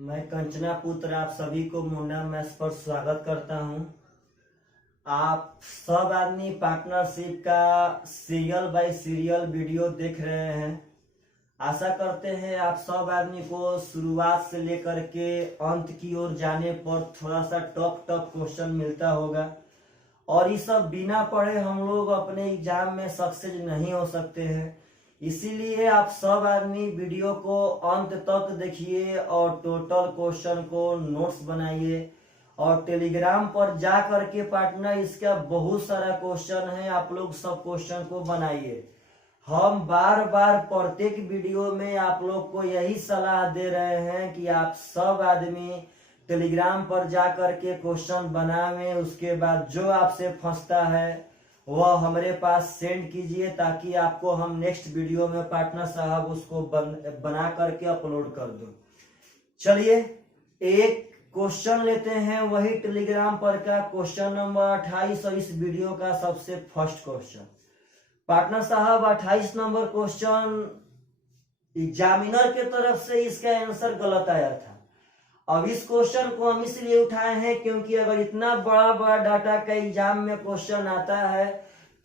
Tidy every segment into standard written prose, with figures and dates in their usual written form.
मैं कंचना पुत्र आप सभी को मुंडा मैथ्स पर स्वागत करता हूं। आप सब आदमी पार्टनरशिप का सीरियल बाय सीरियल वीडियो देख रहे हैं। आशा करते हैं आप सब आदमी को शुरुआत से लेकर के अंत की ओर जाने पर थोड़ा सा टफ क्वेश्चन मिलता होगा और ये सब बिना पढ़े हम लोग अपने एग्जाम में सक्सेस नहीं हो सकते हैं। इसीलिए आप सब आदमी वीडियो को अंत तक देखिए और टोटल क्वेश्चन को नोट्स बनाइए और टेलीग्राम पर जा करके पार्टनर इसका बहुत सारा क्वेश्चन है, आप लोग सब क्वेश्चन को बनाइए। हम बार बार प्रत्येक वीडियो में आप लोग को यही सलाह दे रहे हैं कि आप सब आदमी टेलीग्राम पर जा करके क्वेश्चन बनावें, उसके बाद जो आपसे फंसता है वह हमारे पास सेंड कीजिए ताकि आपको हम नेक्स्ट वीडियो में पार्टनर साहब उसको बना करके अपलोड कर दो। चलिए एक क्वेश्चन लेते हैं, वही टेलीग्राम पर का क्वेश्चन नंबर 28 और इस वीडियो का सबसे फर्स्ट क्वेश्चन। पार्टनर साहब 28 नंबर क्वेश्चन एग्जामिनर के तरफ से इसका आंसर गलत आया था। अब इस क्वेश्चन को हम इसलिए उठाए हैं क्योंकि अगर इतना बड़ा बड़ा डाटा का एग्जाम में क्वेश्चन आता है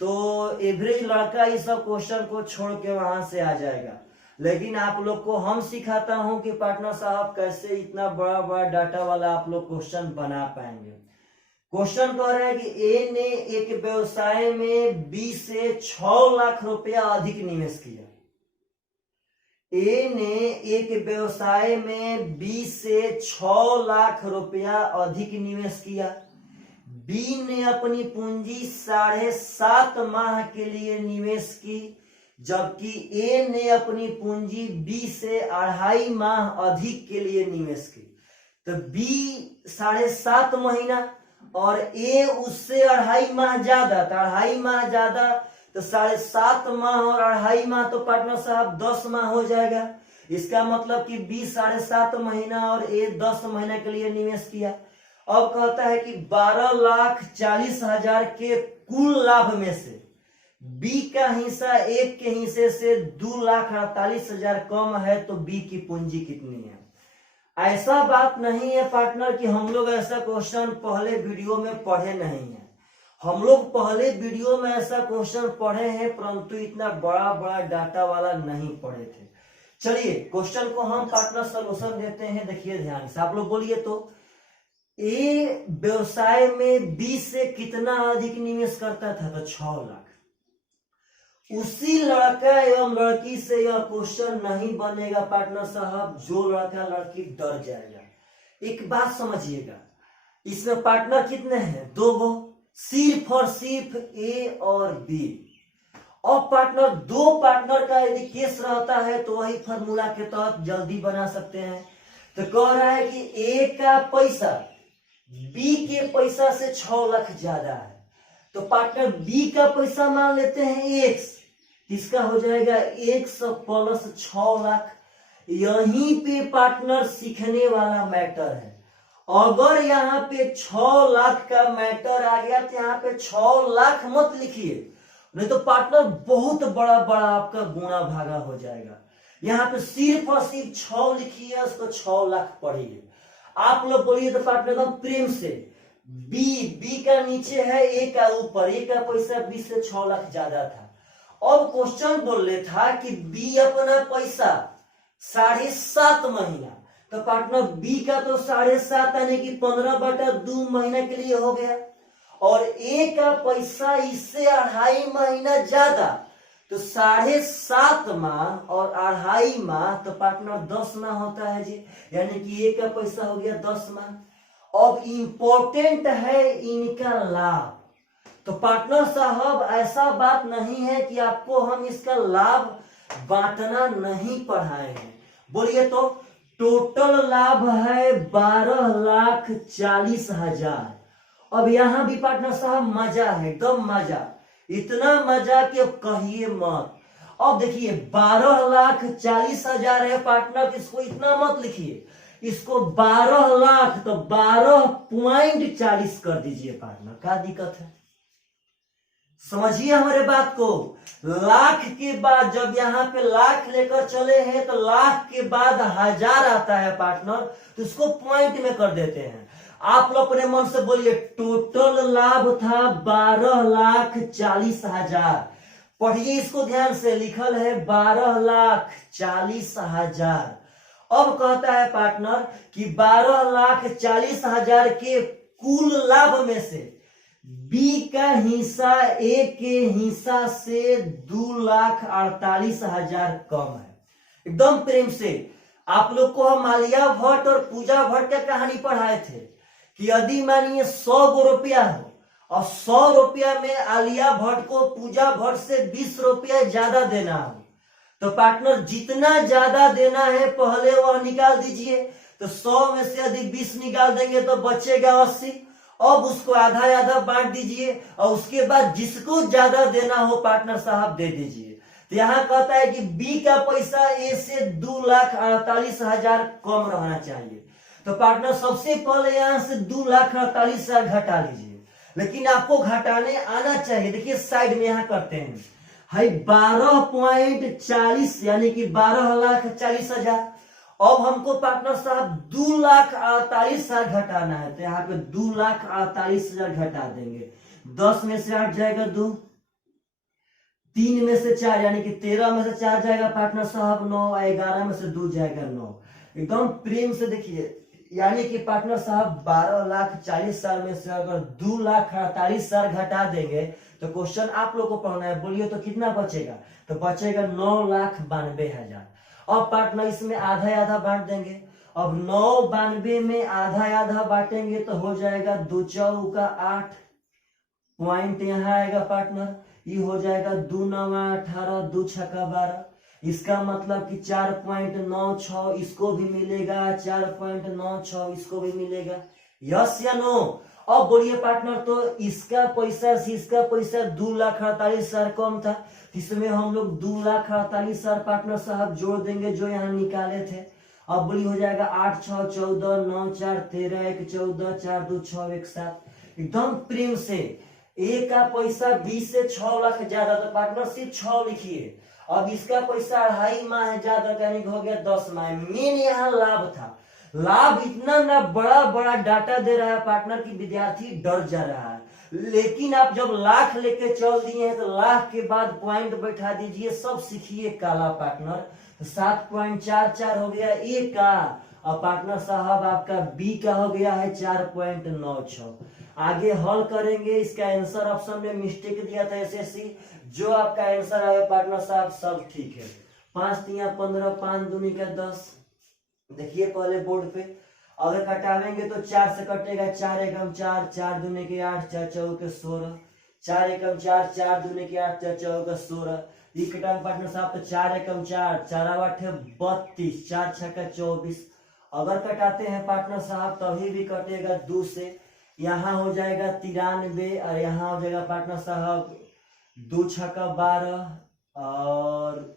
तो एवरेज लड़का इस सब क्वेश्चन को छोड़ के वहां से आ जाएगा, लेकिन आप लोग को हम सिखाता हूं कि पार्टनर साहब कैसे इतना बड़ा बड़ा डाटा वाला आप लोग क्वेश्चन बना पाएंगे। क्वेश्चन कह रहे हैं कि ए ने एक व्यवसाय में 20 से 6 लाख रुपया अधिक निवेश किया। ए ने एक व्यवसाय में 20 से 6 लाख रुपया अधिक निवेश किया। बी ने अपनी पूंजी 7.5 माह के लिए निवेश की, जबकि ए ने अपनी पूंजी बी से 2.5 माह अधिक के लिए निवेश की। तो बी 7.5 महीना और ए उससे 2.5 माह ज्यादा, तो 2.5 माह ज्यादा तो 7.5 माह और 2.5 माह तो पार्टनर साहब 10 माह हो जाएगा। इसका मतलब कि बी 7.5 महीना और ए 10 महीना के लिए निवेश किया। अब कहता है कि 12,40,000 के कुल लाभ में से बी का हिस्सा एक के हिस्से से 2,48,000 कम है, तो बी की पूंजी कितनी है। ऐसा बात नहीं है पार्टनर कि हम लोग ऐसा क्वेश्चन पहले वीडियो में पढ़े नहीं है। हम लोग पहले वीडियो में ऐसा क्वेश्चन पढ़े हैं, परंतु इतना बड़ा बड़ा डाटा वाला नहीं पढ़े थे। चलिए क्वेश्चन को हम पार्टनर सॉल्यूशन देते हैं, देखिए ध्यान से। आप लोग बोलिए तो ए व्यवसाय में 20 से कितना अधिक निवेश करता था, तो 6 लाख। उसी लड़का एवं लड़की से यह क्वेश्चन नहीं बनेगा पार्टनर साहब जो लड़का लड़की डर जाएगा। एक बात समझिएगा, इसमें पार्टनर कितने हैं, 2 गो, सिर्फ और सिर्फ ए और बी। और पार्टनर 2 पार्टनर का यदि केस रहता है तो वही फॉर्मूला के तहत जल्दी बना सकते हैं। तो कह रहा है कि ए का पैसा बी के पैसा से 6 लाख ज्यादा है, तो पार्टनर बी का पैसा मान लेते हैं x, इसका हो जाएगा x प्लस 6 लाख। यहीं पे पार्टनर सीखने वाला मैटर है। अगर यहाँ पे 6 लाख का मैटर आ गया तो यहाँ पे 6 लाख मत लिखिए, नहीं तो पार्टनर बहुत बड़ा बड़ा आपका गुणा भागा हो जाएगा। यहाँ पे सिर्फ और सिर्फ 6 लिखिए, उसको 6 लाख पढ़िए। आप लोग बोलिए तो पार्टनर एकदम प्रेम से, बी का नीचे है, ए का ऊपर, ए का पैसा 20 से 6 लाख ज्यादा था। अब क्वेश्चन बोल रहे था कि बी अपना पैसा 7.5 महीना, तो पार्टनर बी का तो 7.5 यानी कि 15/2 महीना के लिए हो गया, और ए का पैसा इससे 2.5 महीना ज्यादा, तो 7.5 माह और 2.5 माह तो पार्टनर 10 माह होता है जी, यानी कि ए का पैसा हो गया 10 माह। अब इंपॉर्टेंट है इनका लाभ। तो पार्टनर साहब ऐसा बात नहीं है कि आपको हम इसका लाभ बांटना नहीं पढ़ाए हैं। बोलिए तो टोटल लाभ है 12,40,000। अब यहां भी पार्टनर साहब मजा है, एकदम मजा, इतना मजा कि अब कहिए मत। अब देखिए 12,40,000 है पार्टनर, इसको इतना मत लिखिए, इसको 12 लाख तो 12.40 कर दीजिए पार्टनर, क्या दिक्कत है। समझिए हमारे बात को। लाख के बाद जब यहाँ पे लाख लेकर चले हैं तो लाख के बाद 1000 आता है पार्टनर, तो इसको पॉइंट में कर देते हैं। आप लोग अपने मन से बोलिए, टोटल लाभ था 12,40,000। पढ़िए इसको ध्यान से, लिखल है 12,40,000। अब कहता है पार्टनर कि 12,40,000 के कुल लाभ में से बी का हिस्सा ए के हिस्सा से 2,48,000 कम है। एकदम प्रेम से आप लोग को हम आलिया भट्ट और पूजा भट्ट का कहानी पढ़ाए थे कि यदि मानिए 100 रुपया हो और 100 रुपया में आलिया भट्ट को पूजा भट्ट से 20 रुपया ज्यादा देना हो, तो पार्टनर जितना ज्यादा देना है पहले वह निकाल दीजिए। तो 100 में से यदि 20 निकाल देंगे तो बचेगा 80। अब उसको आधा आधा बांट दीजिए और उसके बाद जिसको ज्यादा देना हो पार्टनर साहब दे दीजिए। तो यहाँ कहता है कि बी का पैसा ए से 2,48,000 कम रहना चाहिए। तो पार्टनर सबसे पहले यहाँ से 2,48,000 घटा लीजिए, लेकिन आपको घटाने आना चाहिए। देखिए साइड में यहाँ करते हैं, है 12.40 यानी कि 12,40,000। अब हमको पार्टनर साहब 2,48,000 घटाना है, तो यहाँ पे 2,48,000 घटा देंगे। 10 में से 8 जाएगा 2, 3 में से 4 यानी कि 13 में से 4 जाएगा पार्टनर साहब 9, 11 में से 2 जाएगा 9। एकदम प्रेम से देखिए, यानी कि पार्टनर साहब 12,40,000 में से अगर 2,48,000 घटा देंगे तो क्वेश्चन आप लोग को पढ़ना है, बोलिए तो कितना बचेगा? तो बचेगा 9,92,000। अब पार्टनर इसमें आधा आधा बांट देंगे। अब 9,92 में आधा आधा बांटेंगे तो हो जाएगा 2 चौका 8 पॉइंट यहाँ आएगा पार्टनर, ये हो जाएगा 2 9 18 2 छक्का 12। इसका मतलब कि 4.96 इसको भी मिलेगा, 4.96 इसको भी मिलेगा। यस या नो? अब बोलिए पार्टनर, तो इसका पैसा से इसका पैसा 2,48,000 कम था, इसमें हम लोग 2,48,000 पार्टनर साहब जोड़ देंगे जो यहाँ निकाले थे। अब बोली हो जाएगा 8 6 14 9 4 13 1 14 4 2 6 1 7। एकदम प्रेम से ए का पैसा 20 से 6 लाख ज्यादा, तो पार्टनर सिर्फ 6 लिखिए। अब इसका पैसा 2.5 माह है ज्यादा, यानी हो गया 10 माह। मेन यहाँ लाभ था। लाभ इतना ना बड़ा बड़ा डाटा दे रहा है पार्टनर की विद्यार्थी डर जा रहा है। लेकिन आप जब लाख लेके चल दिए हैं तो लाख के बाद पॉइंट बैठा दीजिए, सब सीखिए काला पार्टनर। तो 7.44 हो गया ए का, और पार्टनर साहब आपका बी का हो गया है 4.96। आगे हल करेंगे। इसका आंसर ऑप्शन में मिस्टेक दिया था एसएससी, जो आपका आंसर आया पार्टनर साहब सब ठीक है। 5 3 15 5 दूनी का 10। देखिए पहले बोर्ड पे, अगर घटावेंगे तो 4 से कटेगा 4 एकम 4, 4 दूनी के 8, 4 चौके 16, 4 एकम 4, 4 दूनी के 8, 4 चौके 16। ये कटाएंगे पार्टनर साहब तो 4 एकम 4, 4 8 32, 4 छक्का 24। अगर कटाते हैं पार्टनर साहब तभी भी कटेगा 2 से, यहाँ हो जाएगा 93 और यहाँ हो जाएगा पार्टनर साहब 2 छक्का 12 और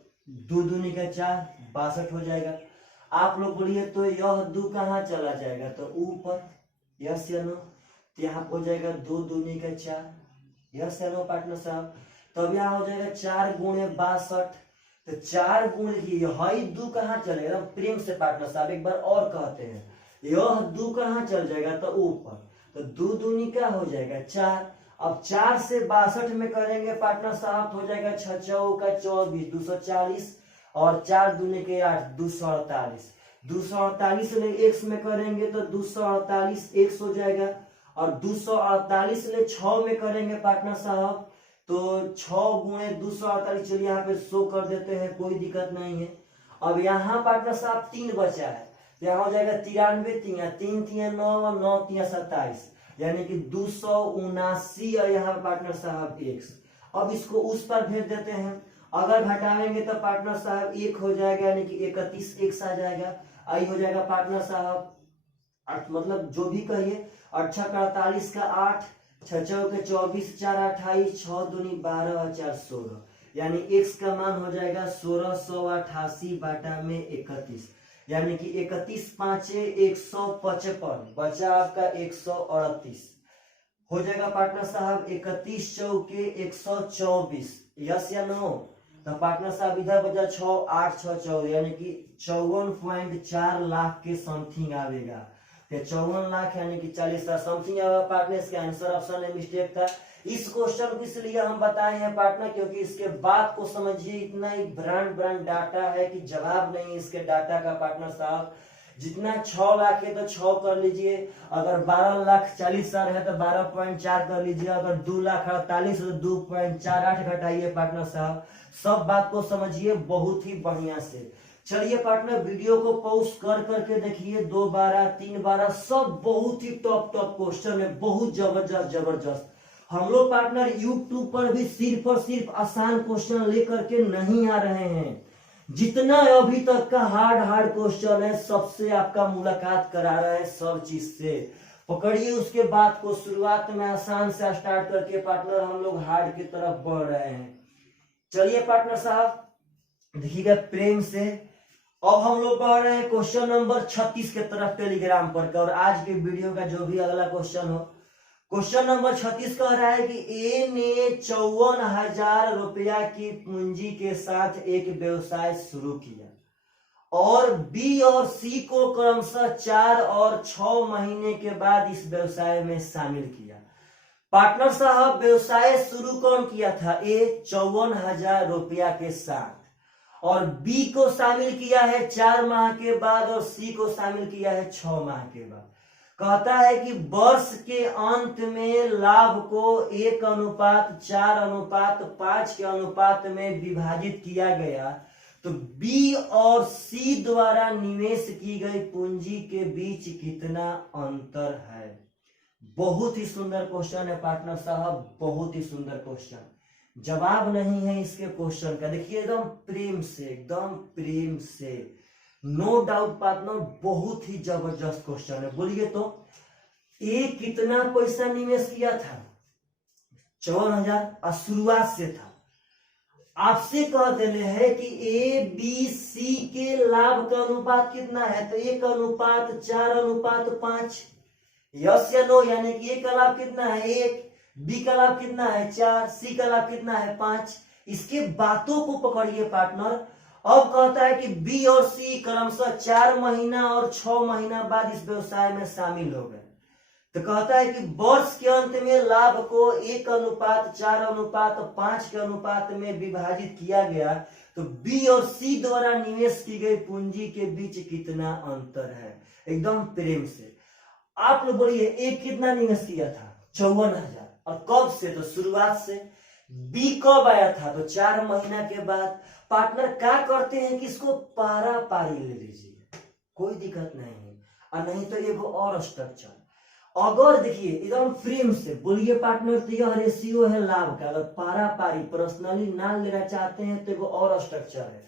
2 दूनी का 4, 62 हो जाएगा। आप लोग बोलिए तो यह 2 कहाँ चला जाएगा? तो ऊपर। यस या नो? तो यहाँ हो जाएगा 2 दूनी का 4। यस या नो पार्टनर साहब? तब यहाँ हो जाएगा 4 गुणे 62। तो 4 गुणे ही 2 कहाँ चलेगा? प्रेम से पार्टनर साहब एक बार और कहते हैं, यह 2 कहाँ चल जाएगा? तो ऊपर। तो 2 दूनी का हो जाएगा 4। अब 4 से 62 में करेंगे पार्टनर साहब हो जाएगा 6 चौका 24, 240 और 4 दूनी के 8, 248। 248 ले x में करेंगे तो 248 x हो जाएगा, और 248 ले 6 में करेंगे पार्टनर साहब तो 6 गुणे 248। चलिए यहाँ पे 100 कर देते हैं, कोई दिक्कत नहीं है। अब यहाँ पार्टनर साहब 3 बचा है, यहाँ हो जाएगा 93 3 3 9 9 3 27, यानी कि 279 और यहाँ पार्टनर साहब x। अब इसको उस पर भेज देते हैं। अगर घटाएंगे तो पार्टनर साहब 1 हो जाएगा, यानी कि 31 x आ जाएगा। आई हो जाएगा पार्टनर साहब मतलब जो भी कहिए 8 का 48 का 8, 6 चौके 24, 4 28, 6 दूनी 12 और 4 16, यानी x का मान हो जाएगा 1688 बाटा में 31, यानी कि 31 5 155, बचा आपका 138। हो जाएगा पार्टनर साहब 31 चौके 124, यस या नो। तो पार्टनर साहब इधर बचा 6 8 6 14, यानी कि 54.4 लाख के समथिंग आवेगा। 54 लाख यानी कि 40,000 समथिंग आएगा पार्टनर। इसके आंसर ऑप्शन में मिस्टेक था। इस क्वेश्चन को इसलिए हम बताए हैं पार्टनर क्योंकि इसके बाद को समझिए इतना ही ब्रांड डाटा है कि जवाब नहीं इसके डाटा का पार्टनर साहब। जितना 6 लाख है तो 6 कर लीजिए, अगर 12,40,000 है तो 12.4 कर लीजिए, अगर 2,48,000 तो 2.48 घटाइए पार्टनर साहब। सब बात को समझिए बहुत ही बढ़िया से। चलिए पार्टनर वीडियो को पॉज कर करके देखिए 2 12 3 12 सब बहुत ही टॉप क्वेश्चन है, बहुत जबरदस्त। हम लोग पार्टनर यूट्यूब पर भी सिर्फ और सिर्फ आसान क्वेश्चन लेकर के नहीं आ रहे हैं। जितना अभी तक का हार्ड क्वेश्चन है सबसे आपका मुलाकात करा रहे हैं सब चीज से। पकड़िए उसके बाद को शुरुआत में आसान से स्टार्ट करके पार्टनर हम लोग हार्ड की तरफ बढ़ रहे हैं। चलिए पार्टनर साहब देखिएगा प्रेम से। अब हम लोग बढ़ रहे हैं क्वेश्चन नंबर 36 के तरफ टेलीग्राम पर का, और आज के वीडियो का जो भी अगला क्वेश्चन हो। क्वेश्चन नंबर 36 कह रहा है कि ए ने 54,000 रुपया की पूंजी के साथ एक व्यवसाय शुरू किया और बी और सी को क्रमशः 4 और 6 महीने के बाद इस व्यवसाय में शामिल किया। पार्टनर साहब व्यवसाय शुरू कौन किया था? ए 54,000 रुपया के साथ, और बी को शामिल किया है 4 माह के बाद, और सी को शामिल किया है 6 माह के बाद। कहता है कि वर्ष के अंत में लाभ को 1:4:5 के अनुपात में विभाजित किया गया, तो बी और सी द्वारा निवेश की गई पूंजी के बीच कितना अंतर है? बहुत ही सुंदर क्वेश्चन है पार्टनर साहब, बहुत ही सुंदर क्वेश्चन। जवाब नहीं है इसके क्वेश्चन का, देखिए एकदम प्रेम से नो डाउट पार्टनर, बहुत ही जबरदस्त क्वेश्चन है। बोलिए तो ए कितना पैसा निवेश किया था? 54,000 शुरुआत से था। आपसे कह देने हैं कि ए बी सी के लाभ का अनुपात कितना है, तो 1:4:5, यस या नो। यानी कि ए का लाभ कितना है? 1, बी का लाभ कितना है? 4, सी का लाभ कितना है? 5। इसके बातों को पकड़िए पार्टनर। अब कहता है कि बी और सी क्रमशः 4 महीना और 6 महीना बाद इस व्यवसाय में शामिल हो गए। तो कहता है कि वर्ष के अंत में लाभ को 1:4:5 के अनुपात में विभाजित किया गया, तो बी और सी द्वारा निवेश की गई पूंजी के बीच कितना अंतर है? एकदम प्रेम से आप लोग बोलिए ए कितना निवेश किया था? 54,000। और कब से? तो शुरुआत से। बी कब आया था? तो 4 महीना के बाद। पार्टनर क्या करते हैं कि इसको पारा पारी ले लीजिए, कोई दिक्कत नहीं है, और नहीं तो एगो और स्ट्रक्चर। अगर देखिए एकदम फ्रेम से बोलिए पार्टनर, तो यह रेशियो है लाभ का। अगर पारा पारी पर्सनली ना लेना चाहते हैं तो एगो और स्ट्रक्चर है।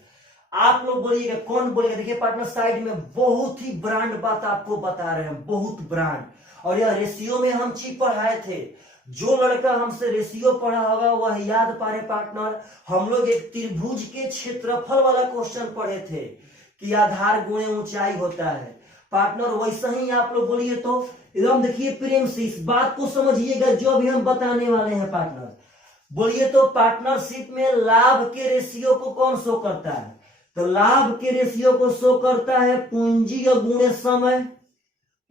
आप लोग बोलिएगा, कौन बोलिएगा? देखिए पार्टनर साइड में बहुत ही ब्रांड बात आपको बता रहे हैं, बहुत ब्रांड। और यह रेशियो में हम चीज पढ़ाए थे। जो लड़का हमसे रेशियो पढ़ा होगा वह याद पारे पार्टनर, हम लोग एक त्रिभुज के क्षेत्रफल वाला क्वेश्चन पढ़े थे कि आधार गुणे ऊंचाई होता है पार्टनर। वैसा ही आप लोग बोलिए तो एकदम देखिए प्रेम से इस बात को समझिएगा जो भी हम बताने वाले हैं पार्टनर। बोलिए तो पार्टनरशिप में लाभ के रेशियो को कौन शो करता है? तो लाभ के रेशियो को शो करता है पूंजी और गुणे समय।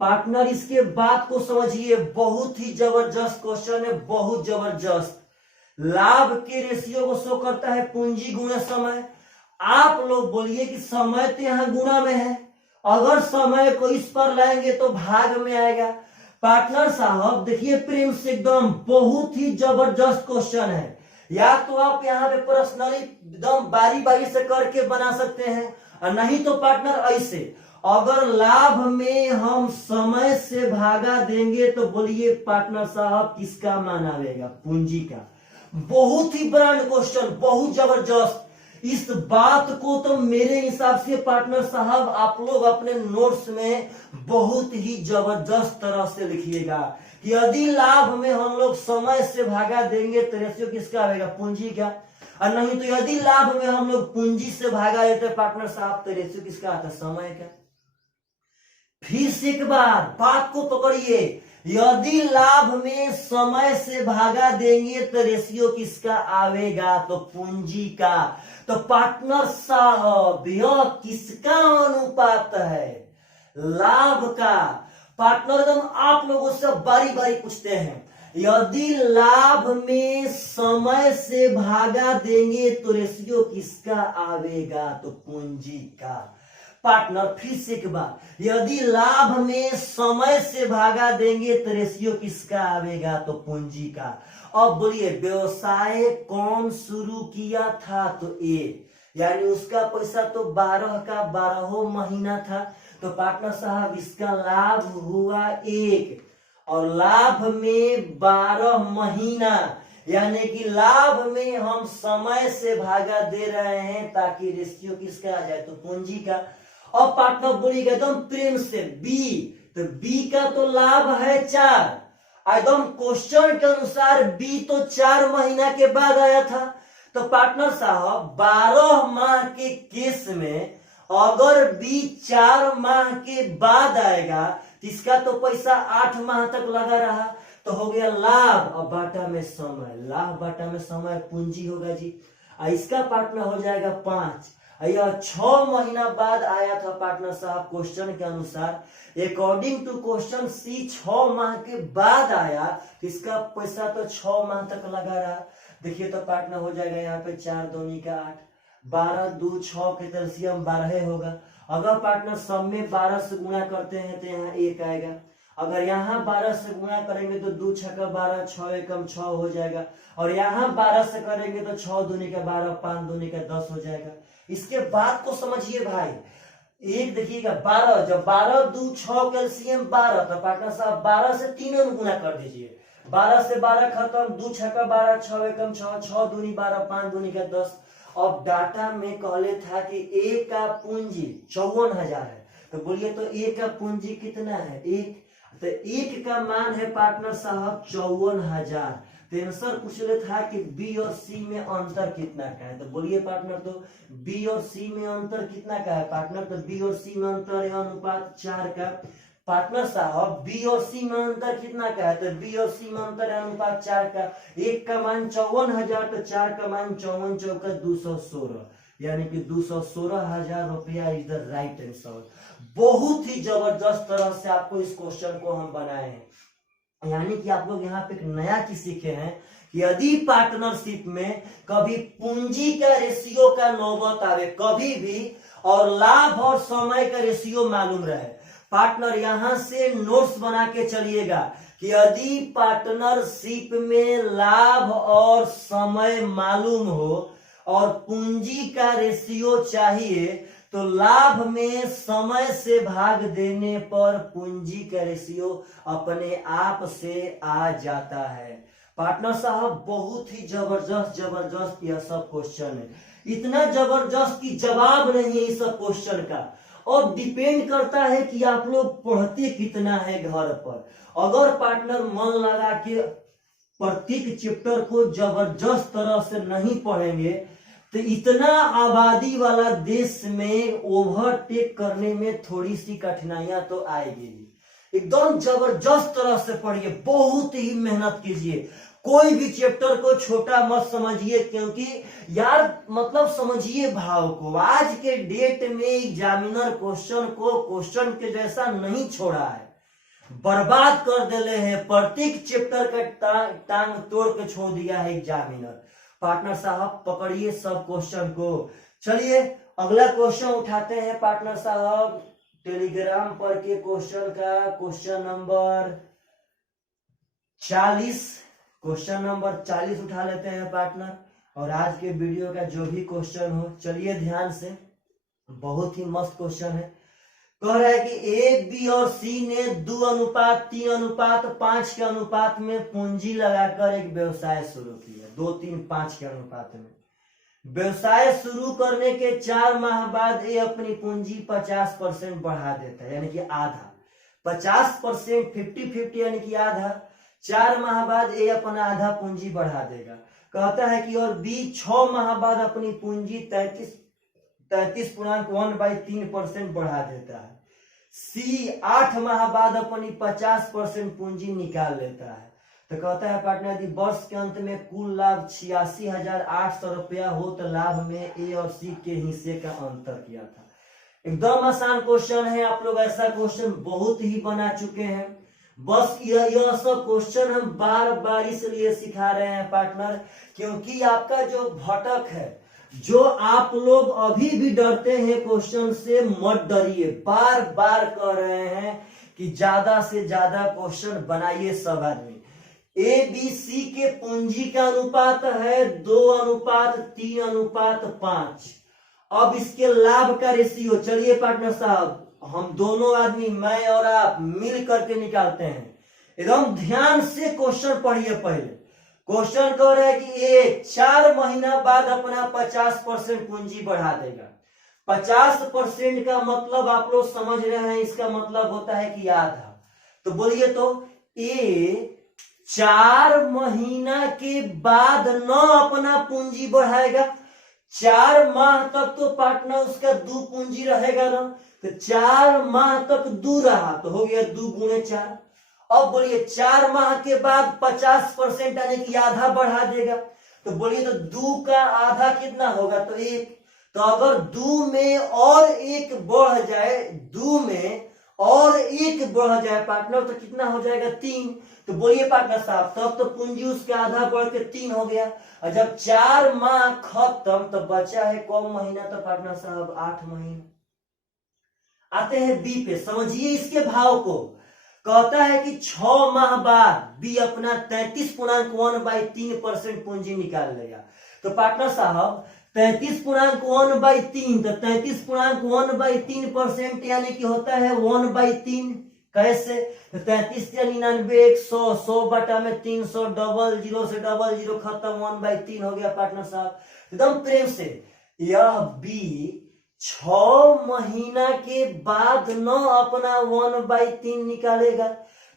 पार्टनर इसके बात को समझिए, बहुत ही जबरदस्त क्वेश्चन है, बहुत जबरदस्त। लाभ के रेशियो को शो करता है पूंजी गुणे समय। आप लोग बोलिए कि समय तो यहां गुणा में है, अगर समय को इस पर लाएंगे तो भाग में आएगा। पार्टनर साहब देखिए प्रेम से एकदम बहुत ही जबरदस्त क्वेश्चन है। या तो आप यहाँ पे पर्सनली एकदम बारी बारी से करके बना सकते हैं, और नहीं तो पार्टनर ऐसे। अगर लाभ में हम समय से भागा देंगे तो बोलिए पार्टनर साहब किसका मान आएगा? पूंजी का। बहुत ही ब्रांड क्वेश्चन, बहुत जबरदस्त। इस बात को तो मेरे हिसाब से पार्टनर साहब आप लोग अपने नोट्स में बहुत ही जबरदस्त तरह से लिखिएगा कि यदि लाभ में हम लोग समय से भागा देंगे तो रेशियो किसका आएगा? पूंजी का। और नहीं तो यदि लाभ में हम लोग पूंजी से भागा देते पार्टनर साहब तो रेशियो किसका आता? समय का। फिर से एक बार बात को पकड़िए, यदि लाभ में समय से भागा देंगे तो रेशियो किसका आवेगा? तो पूंजी का। तो पार्टनर साहब यह किसका अनुपात है? लाभ का। पार्टनर एकदम आप लोगों से बारी बारी पूछते हैं, यदि लाभ में समय से भागा देंगे तो रेशियो किसका आवेगा? तो पूंजी का। पार्टनर फिर से एक बार, यदि लाभ में समय से भागा देंगे तो रेशियो किसका आवेगा? तो पूंजी का। अब बोलिए व्यवसाय कौन शुरू किया था? तो ए, यानी उसका पैसा तो 12 का 12 महीना था। तो पार्टनर साहब इसका लाभ हुआ 1 और लाभ में 12 महीना, यानी कि लाभ में हम समय से भागा दे रहे हैं ताकि रेशियो किसका आ जाए? तो पूंजी का। अब पार्टनर बोलिएगा एकदम प्रेम से बी, तो बी का तो लाभ है 4। एकदम क्वेश्चन के अनुसार बी तो 4 महीना के बाद आया था। तो पार्टनर साहब 12 माह के केस में अगर बी 4 माह के बाद आएगा तो इसका तो पैसा 8 माह तक लगा रहा, तो हो गया लाभ और बाटा में समय। लाभ बाटा में समय पूंजी होगा जी। इसका पार्टनर हो जाएगा 5। यह 6 महीना बाद आया था पार्टनर साहब क्वेश्चन के अनुसार। अकॉर्डिंग टू क्वेश्चन सी 6 माह के बाद आया, इसका पैसा तो 6 माह तक लगा रहा। देखिए तो पार्टनर हो जाएगा यहाँ पे 4 दूनी का 8, 12 2 6 के एलसीएम 12 होगा। अगर पार्टनर सब में 12 से गुणा करते हैं तो यहाँ 1 आएगा। अगर यहाँ 12 से गुणा करेंगे तो 2 छक्का 12, 6 एकम 6 हो जाएगा। और यहाँ 12 से करेंगे तो 6 दूनी का 12, 5 दूनी का 10 हो जाएगा। इसके बाद को समझिए भाई, एक देखिएगा 12, जब 12 2 6 कैल्सियम 12, तो पार्टनर साहब 12 से तीनों में गुणा कर दीजिए। 12 से 12 खत्म, 2 छक्का 12, 6 एकम 6, 6 दूनी 12, 5 दूनी का 10। अब डाटा में कहले था कि ए का पूंजी 54,000 है, तो बोलिए तो ए का पूंजी कितना है? 1। तो 1 का मान है पार्टनर साहब 54,000। तो आंसर पूछ रहे था कि बी और सी में अंतर कितना का है, तो बोलिए पार्टनर तो बी और सी में अंतर कितना का है पार्टनर? तो बी और सी में अंतर है अनुपात 4 का। पार्टनर साहब बी और सी में अंतर कितना का है? तो बी और सी में अंतर है अनुपात 4 का। 1 का मान 54,000, तो 4 का मान 54 चौका 216, यानी कि 216,000 रुपया इज द राइट आंसर। बहुत ही जबरदस्त तरह से आपको इस क्वेश्चन को हम बनाए हैं, यानी कि आप लोग यहाँ पे एक नया चीज सीखे हैं कि यदि पार्टनरशिप में कभी पूंजी का रेशियो का नौबत आवे कभी भी, और लाभ और समय का रेशियो मालूम रहे, पार्टनर यहां से नोट्स बना के चलिएगा कि यदि पार्टनरशिप में लाभ और समय मालूम हो और पूंजी का रेशियो चाहिए, तो लाभ में समय से भाग देने पर पूंजी का रेशियो अपने आप से आ जाता है। पार्टनर साहब बहुत ही जबरदस्त यह सब क्वेश्चन है। इतना जबरदस्त कि जवाब नहीं है इस सब क्वेश्चन का। और डिपेंड करता है कि आप लोग पढ़ते कितना है घर पर। अगर पार्टनर मन लगा के प्रत्येक चैप्टर को जबरदस्त तरह से नहीं पढ़ेंगे तो इतना आबादी वाला देश में ओवरटेक करने में थोड़ी सी कठिनाइयां तो आएगी। एकदम जबरदस्त तरह से पढ़िए, बहुत ही मेहनत कीजिए। कोई भी चैप्टर को छोटा मत समझिए, क्योंकि यार मतलब समझिए भाव को। आज के डेट में एग्जामिनर क्वेश्चन को क्वेश्चन के जैसा नहीं छोड़ा है, बर्बाद कर देले हैं। प्रत्येक चैप्टर का टांग तोड़ के छोड़ दिया है एग्जामिनर। पार्टनर साहब पकड़िए सब क्वेश्चन को। चलिए अगला क्वेश्चन उठाते हैं पार्टनर साहब टेलीग्राम पर के क्वेश्चन का, क्वेश्चन नंबर 40। क्वेश्चन नंबर 40 उठा लेते हैं पार्टनर। और आज के वीडियो का जो भी क्वेश्चन हो, चलिए ध्यान से, बहुत ही मस्त क्वेश्चन है। कह रहा है कि ए बी और सी ने 2:3:5 के अनुपात में पूंजी लगाकर एक व्यवसाय शुरू किया। 2:3:5 के अनुपात में व्यवसाय शुरू करने के 4 माह बाद ए अपनी पूंजी 50% बढ़ा देता है, यानी कि आधा। 50% 50-50 यानी कि आधा। 4 माह बाद ए अपना आधा पूंजी बढ़ा देगा। कहता है कि और बी 6 माह बाद अपनी पूंजी 33.1/3% बढ़ा देता है। सी 8 माह बाद अपनी 50% पूंजी निकाल लेता है। तो कहता है पार्टनर यदि वर्ष के अंत में कुल लाभ 86,800 रुपया हो तो लाभ में ए और सी के हिस्से का अंतर किया था। एकदम आसान क्वेश्चन है, आप लोग ऐसा क्वेश्चन बहुत ही बना चुके हैं। बस यह सब क्वेश्चन हम बार बार इसलिए सिखा रहे हैं पार्टनर, क्योंकि आपका जो भटक है, जो आप लोग अभी भी डरते हैं क्वेश्चन से, मत डरिए। बार बार कह रहे हैं कि ज्यादा से ज्यादा क्वेश्चन बनाइए सब आदमी। ए बी सी के पूंजी का अनुपात है 2:3:5। अब इसके लाभ का रेशियो, चलिए पार्टनर साहब हम दोनों आदमी, मैं और आप मिल करके निकालते हैं। एकदम ध्यान से क्वेश्चन पढ़िए। पहले क्वेश्चन कह रहा है कि ए 4 महीना बाद अपना 50% पूंजी बढ़ा देगा। 50% का मतलब आप लोग समझ रहे हैं, इसका मतलब होता है कि आधा। तो बोलिए तो ए 4 महीना के बाद न अपना पूंजी बढ़ाएगा। 4 माह तक तो पार्टनर उसका 2 पूंजी रहेगा ना, तो 4 माह तक 2 रहा तो हो गया 2 × 4। अब बोलिए 4 माह के बाद 50% यानी कि आधा बढ़ा देगा। तो बोलिए तो 2 का आधा कितना होगा, तो 1। तो अगर 2 में और 1 बढ़ जाए, 2 में और 1 बढ़ जाए पार्टनर, तो कितना हो जाएगा 3। तो बोलिए पार्टनर साहब तब तो पूंजी उसका आधा बढ़ के 3 हो गया। और जब 4 माह खत्म तो बचा है कौन महीना, तो पार्टनर साहब 8 महीना। आते हैं बी पे, समझिए इसके भाव को। कहता है कि 6 माह बाद बी अपना 33.1/3% पूंजी निकाल लेगा। तो पार्टनर साहब 33.1/3, तो 33.1/3% यानी कि होता है 1/3। कैसे, तो 33 या 99 100, 100 बटा में 300, डबल जीरो से डबल जीरो खत्म, 1/3 हो गया पार्टनर साहब। एकदम प्रेम से, यह बी 6 महीना के बाद न अपना 1/3 निकालेगा।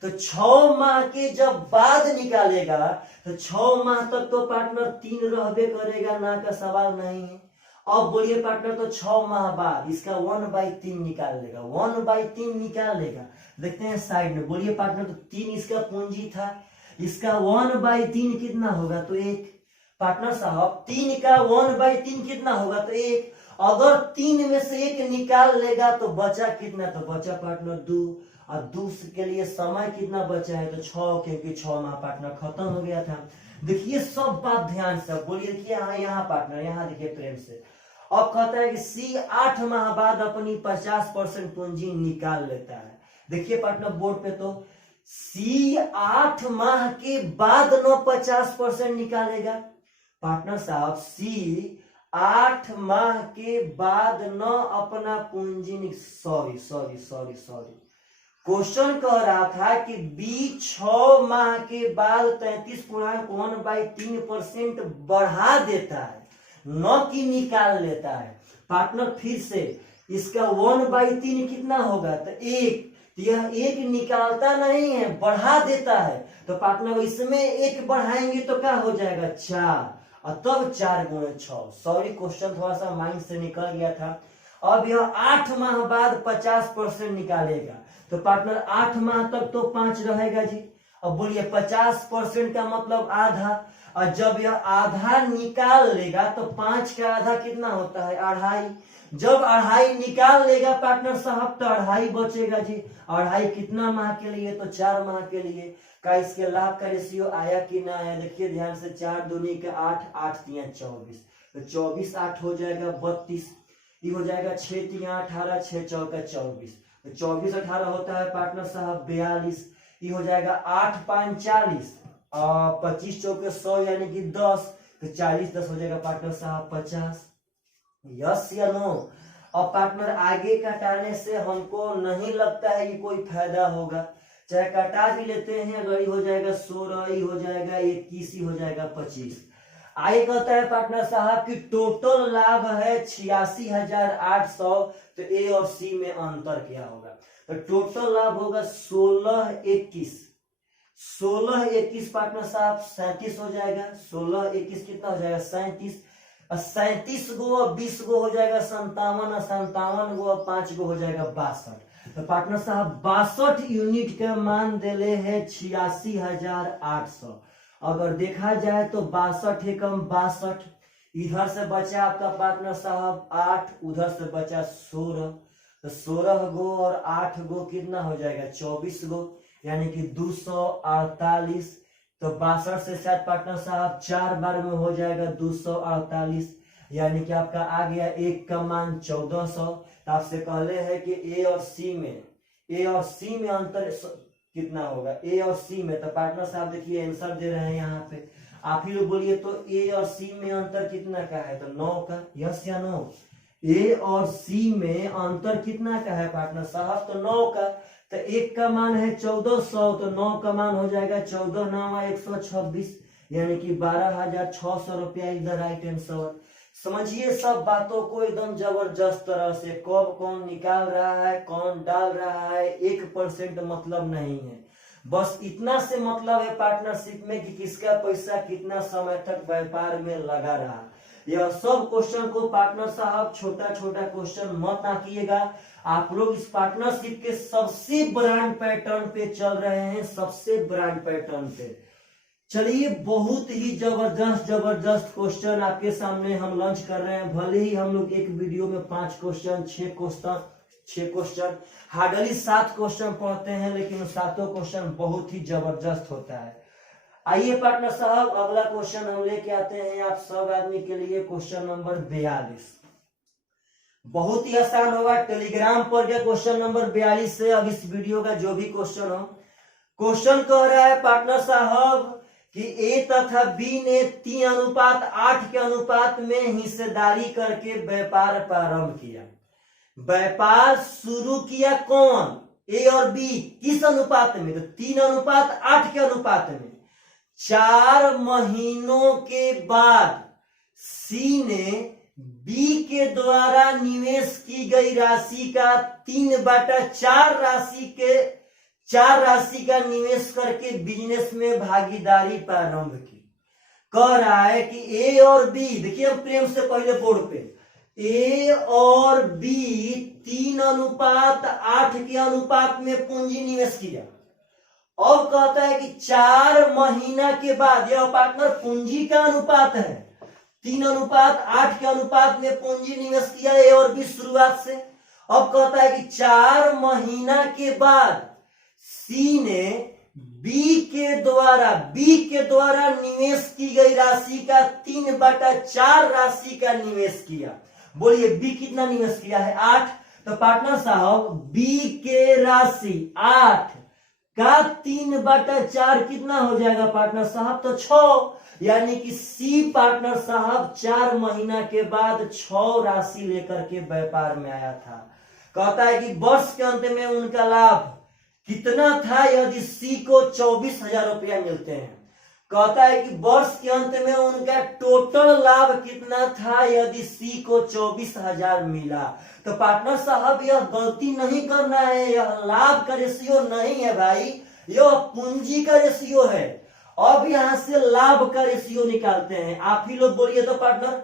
तो 6 माह के जब बाद निकालेगा तो 6 माह तक तो पार्टनर 3 रहबे करेगा, ना का सवाल नहीं है। अब बोलिए पार्टनर तो 6 माह बाद इसका 1/3 निकाल लेगा, 1/3 निकाल लेगा। देखते हैं साइड में, बोलिए पार्टनर तो 3 इसका पूंजी था, इसका 1/3 कितना होगा, तो 1। पार्टनर साहब 3 का 1/3 कितना होगा, तो 1। अगर 3 में से 1 निकाल लेगा तो बचा कितना, तो बचा पार्टनर 2। और 2 के लिए समय कितना बचा है, तो 6, क्योंकि 6 माह पार्टनर खत्म हो गया था। देखिए सब बात ध्यान से, बोलिए देखिए यहाँ पार्टनर, यहाँ देखिए प्रेम से। अब कहता है कि सी 8 माह बाद अपनी 50% पूंजी निकाल लेता है। देखिए पार्टनर बोर्ड पे, तो सी 8 माह के बाद न 50% निकालेगा। पार्टनर साहब सी 8 माह के बाद न अपना पूंजी, सॉरी क्वेश्चन कह रहा था कि बी 6 माह के बाद 33.1/3% बढ़ा देता है, न कि निकाल लेता है। पार्टनर फिर से इसका 1/3 कितना होगा, तो 1। यह 1 निकालता नहीं है, बढ़ा देता है। तो पार्टनर इसमें 1 बढ़ाएंगे तो क्या हो जाएगा 4, और तब 4 × 6। सॉरी क्वेश्चन थोड़ा सा माइंड से निकल गया था। अब यह 8 माह बाद 50% निकालेगा। तो पार्टनर 8 माह तक तो 5 रहेगा जी। अब बोलिए 50% का मतलब आधा, और जब यह आधा निकाल लेगा तो 5 का आधा कितना होता है, 2.5। जब 2.5 निकाल लेगा पार्टनर साहब तो 2.5 बचेगा जी। 2.5 कितना माह के लिए, तो 4 माह के लिए। का इसके लाभ का रेशियो आया कि ना आया, देखिए ध्यान से। 4 दूनी का 8, 8 3 24, तो 24 8 हो जाएगा 32। ये हो जाएगा 6 3 18, 6 4 24, तो 24 18 होता है पार्टनर साहब 42। ये हो जाएगा 8 5 40, और 25 चौके 100 यानी कि 10, तो 40 10 हो जाएगा पार्टनर साहब 50। यस या नो। और पार्टनर आगे घटाने से हमको नहीं लगता है कि कोई फायदा होगा, चाहे कटा भी लेते हैं। अगर ये हो जाएगा 16, ये हो जाएगा 21, ये हो जाएगा 25। आगे कहता है पार्टनर साहब कि टोटल लाभ है 86,800, तो ए और सी में अंतर क्या होगा, तो टोटल लाभ होगा 16 21। 16 21 पार्टनर साहब 37 हो जाएगा। 16 21 कितना हो जाएगा 37, और 37 गो 20 गो हो जाएगा 57, और 57 गो 5 गो हो जाएगा 62। तो पार्टनर साहब 62 यूनिट के मान दिले है 86,800। अगर देखा जाए तो 62 एकम 62, इधर से बचा आपका पार्टनर साहब 8, उधर से बचा 16, तो 16 गो और 8 गो कितना हो जाएगा 24 गो, यानी कि 248। तो 62 से शायद पार्टनर साहब 4 बार में हो जाएगा 248, यानी कि आपका आ गया एक का मान 1400। तो आपसे कहले है कि ए और सी में अंतर कितना होगा, ए और सी में। तो पार्टनर साहब देखिए आंसर दे रहे हैं यहाँ पे, आप ही लोग बोलिए तो ए और सी में अंतर कितना का है, तो 9 का, यस या नो। ए और सी में अंतर कितना का है पार्टनर साहब, तो 9 का। तो एक का मान है 1400, तो 9 का मान हो जाएगा 14 9 126, यानी कि 12,600 रुपया इज द राइट आंसर। समझिए सब बातों को एकदम जबरदस्त तरह से, कब कौन निकाल रहा है कौन डाल रहा है 1% मतलब नहीं है, बस इतना से मतलब है पार्टनरशिप में कि किसका पैसा कितना समय तक व्यापार में लगा रहा। यह सब क्वेश्चन को पार्टनर साहब छोटा छोटा क्वेश्चन मत आंकिएगा, आप लोग इस पार्टनरशिप के सबसे ब्रांड पैटर्न पे चल रहे हैं, सबसे ब्रांड पैटर्न पे। चलिए बहुत ही जबरदस्त क्वेश्चन आपके सामने हम लॉन्च कर रहे हैं। भले ही हम लोग एक वीडियो में 5 क्वेश्चन 6 क्वेश्चन हार्डली 7 क्वेश्चन पढ़ते हैं, लेकिन 7 क्वेश्चन बहुत ही जबरदस्त होता है। आइए पार्टनर साहब अगला क्वेश्चन हम लेके आते हैं आप सब आदमी के लिए, क्वेश्चन नंबर 42। बहुत ही आसान होगा, टेलीग्राम पर के क्वेश्चन नंबर 42 से अब इस वीडियो का जो भी क्वेश्चन हो। क्वेश्चन कह रहा है पार्टनर साहब कि ए तथा बी ने 3:8 के अनुपात में हिस्सेदारी करके व्यापार प्रारंभ किया। व्यापार शुरू किया कौन, ए और बी, किस अनुपात में, तो 3:8 के अनुपात में। 4 महीनों के बाद सी ने बी के द्वारा निवेश की गई राशि का 3/4 राशि का निवेश करके बिजनेस में भागीदारी प्रारंभ की। कह रहा है कि ए और बी, देखिए हम प्रेम से पहले बोर्ड पे, ए और बी 3:8 के अनुपात में पूंजी निवेश किया। और कहता है कि 4 महीना के बाद, यह पार्टनर पूंजी का अनुपात है, 3:8 के अनुपात में पूंजी निवेश किया ए और बी शुरुआत से। अब कहता है कि 4 महीना के बाद सी ने बी के द्वारा निवेश की गई राशि का 3/4 राशि का निवेश किया। बोलिए बी कितना निवेश किया है, 8। तो पार्टनर साहब बी के राशि 8 का 3/4 कितना हो जाएगा पार्टनर साहब, तो 6, यानी कि सी पार्टनर साहब 4 महीना के बाद 6 राशि लेकर के व्यापार में आया था। कहता है कि वर्ष के अंत में उनका लाभ कितना था यदि सी को 24,000 रुपया मिलते हैं। कहता है कि वर्ष के अंत में उनका टोटल लाभ कितना था यदि सी को 24,000 मिला। तो पार्टनर साहब यह गलती नहीं करना है, यह लाभ का रेशियो नहीं है भाई, यह पूंजी का रेशियो है। अब यहां से लाभ का रेशियो निकालते हैं, आप ही लोग बोलिए तो पार्टनर,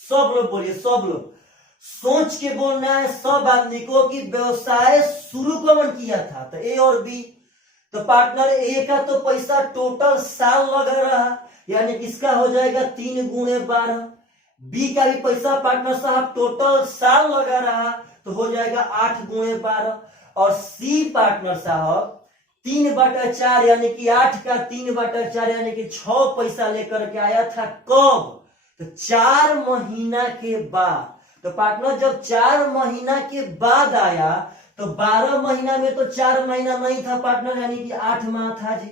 सब लोग बोलिए, सब लोग सोच के बोलना है सब आदमी को कि व्यवसाय शुरू कौन किया था, तो ए और बी। तो पार्टनर ए का तो पैसा टोटल साल लगा रहा, यानी किसका हो जाएगा 3 × 12। बी का भी पैसा पार्टनर साहब टोटल साल लगा रहा, तो हो जाएगा 8 × 12। और सी पार्टनर साहब 3/4 यानी कि 8 का 3/4 यानी कि 6 पैसा लेकर के आया था। कब, तो 4 महीना के बाद। तो पार्टनर जब 4 महीना के बाद आया तो 12 महीना में तो 4 महीना नहीं था पार्टनर, यानी कि 8 माह था जी।